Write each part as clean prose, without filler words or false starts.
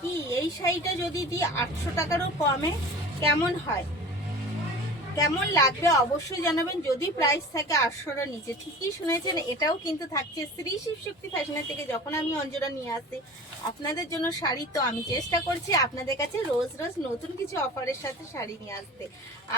কি এই শাড়িটা যদি দিই 800 টাকারও কমে কেমন হয়, কেমন লাগবে অবশ্যই জানাবেন। যদি প্রাইস থাকে 800টার নিচে, ঠিকই শুনেছেন। এটাও কিন্তু থাকছে শ্রী শিবশক্তি ফ্যাশনের থেকে। যখন আমি অঞ্জনা নিয়ে আসি আপনাদের জন্য শাড়ি, তো আমি চেষ্টা করছি আপনাদের কাছে রোজ রোজ নতুন কিছু অফারের সাথে শাড়ি নিয়ে আসতে।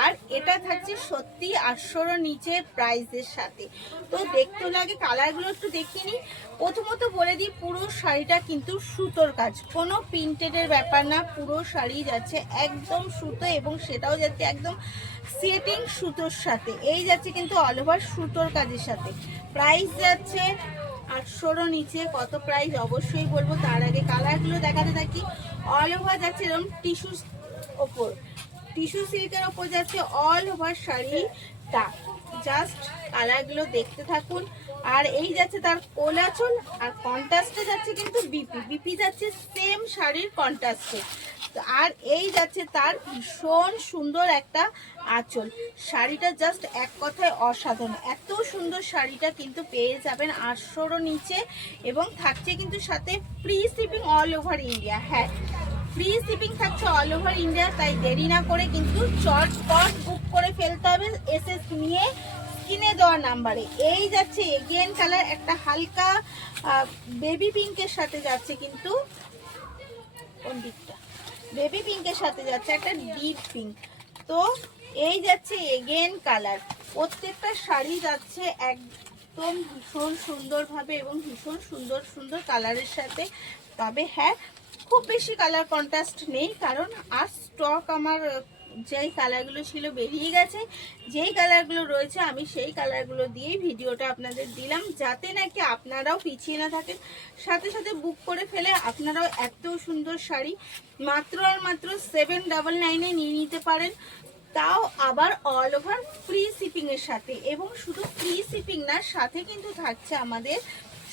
আর এটা থাকছে সত্যি 800টার নিচে প্রাইসের সাথে। তো দেখতে লাগে, কালারগুলো একটু দেখিয়ে নিই। প্রথমত বলে দিই, পুরো শাড়িটা কিন্তু সুতোর কাজ, কোনো প্রিন্টেডের ব্যাপার না। পুরো শাড়ি যাচ্ছে একদম সুতো, এবং সেটাও যাচ্ছে একদম সেটিং সুতোর সাথে। এই যাচ্ছে কিন্তু অল ওভার সুতোর কাজের সাথে। প্রাইস যাচ্ছে 800টার নিচে। কত প্রাইস অবশ্যই বলবো, তার আগে কালারগুলো দেখাতে থাকি। অল ওভার যাচ্ছে এরকম টিস্যুর ওপর, টিস্যু সিল্কের ওপর যাচ্ছে অল ওভার শাড়িটা। জাস্ট কালারগুলো দেখতে থাকুন। আর এই যাচ্ছে তার কোলাচল, আর কন্ট্রাস্টে যাচ্ছে কিন্তু বিপি, বিপি যাচ্ছে সেম শাড়ির কন্ট্রাস্টে। আর এই যাচ্ছে তার ভীষণ সুন্দর একটা আঁচল। শাড়িটা জাস্ট এক কথায় অসাধারণ। এত সুন্দর শাড়িটা কিন্তু পেয়ে যাবেন 800টার নিচে, এবং থাকছে কিন্তু সাথে free shipping all over India. হ্যাঁ, ফ্রি শিপিং থাকছে অল ওভার ইন্ডিয়া। তাই দেরি না করে কিন্তু চটপট বুক করে ফেলতে হবে এসএস নিয়ে স্ক্রিনে দেওয়া নাম্বারে। এই যাচ্ছে এগেন কালার, একটা হালকা বেবি পিঙ্কের সাথে যাচ্ছে কিন্তু, কোন দিকটা, বেবি পিঙ্কের সাথে যাচ্ছে একটা ডিপ পিঙ্ক। তো এই যাচ্ছে এগেন কালার। প্রত্যেকটা শাড়ি যাচ্ছে একদম ভীষণ সুন্দরভাবে এবং ভীষণ সুন্দর সুন্দর কালারের সাথে। তবে হ্যাঁ, খুব বেশি কালার কন্ট্রাস্ট নেই, কারণ আর স্টক আমার যেই কালারগুলো ছিল বেরিয়ে গেছে। যেই কালারগুলো রয়েছে আমি সেই কালারগুলো দিয়েই ভিডিওটা আপনাদের দিলাম, যাতে নাকি আপনারাও পিছিয়ে না থাকেন, সাথে সাথে বুক করে ফেলে আপনারাও এত সুন্দর শাড়ি মাত্র আর মাত্র 799-এ নিয়ে নিতে পারেন। তাও আবার অল ওভার ফ্রি শিপিং এর সাথে। এবং শুধু ফ্রি শিপিং না, সাথে কিন্তু থাকছে আমাদের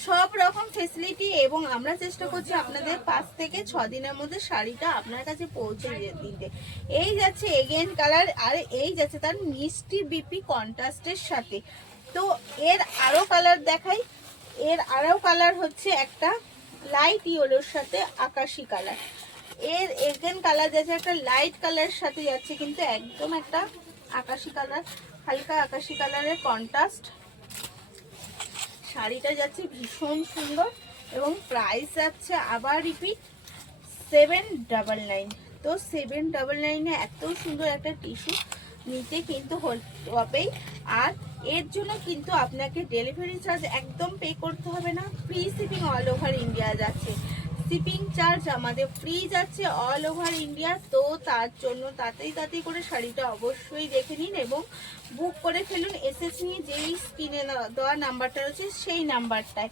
সব রকম ফেসিলিটি, এবং আমরা চেষ্টা করছি আপনাদের 5 থেকে 6 দিনের মধ্যে শাড়িটা আপনার কাছে পৌঁছে দিতে। এই যাচ্ছে এগেন কালার, আর এই যাচ্ছে তার মিষ্টি বিপি কন্ট্রাস্টের সাথে। তো এর আরো কালার দেখাই। এর আরো কালার হচ্ছে একটা লাইট ইয়েলোর সাথে আকাশি কালার। এর এগেন কালার যাচ্ছে একটা লাইট কালারের সাথে যাচ্ছে কিন্তু একদম একটা আকাশি কালার, হালকা আকাশি কালারের কন্ট্রাস্ট। শাড়িটা যাচ্ছে ভীষণ সুন্দর, এবং প্রাইস যাচ্ছে আবার রিপিট 799। তো 799-এ এত সুন্দর একটা টিস্যু নিতে কিন্তু হবেই। আর এর জন্য কিন্তু আপনাকে ডেলিভারি চার্জ একদম পে করতে হবে না। Free shipping all over India যাচ্ছে, শিপিং চার্জ আমাদের ফ্রি যাচ্ছে অল ওভার ইন্ডিয়া। তো তার জন্য তাড়াতাড়ি করে শাড়িটা অবশ্যই দেখে নিন এবং বুক করে ফেলুন এসএস নিয়ে, যেই স্ক্রিনে দেওয়া নাম্বারটা রয়েছে সেই নাম্বারটায়।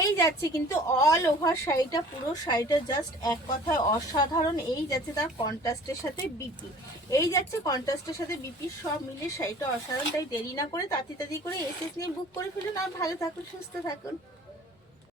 এই যাচ্ছে কিন্তু অল ওভার শাড়িটা, পুরো শাড়িটা জাস্ট এক কথায় অসাধারণ। এই যাচ্ছে তার কন্ট্রাস্টের সাথে বিপি, এই যাচ্ছে কন্ট্রাস্টের সাথে বিপি, সব মিলে শাড়িটা অসাধারণ। তাই দেরি না করে তাড়াতাড়ি করে এসএস নিয়ে বুক করে ফেলুন। আর ভালো থাকুন, সুস্থ থাকুন।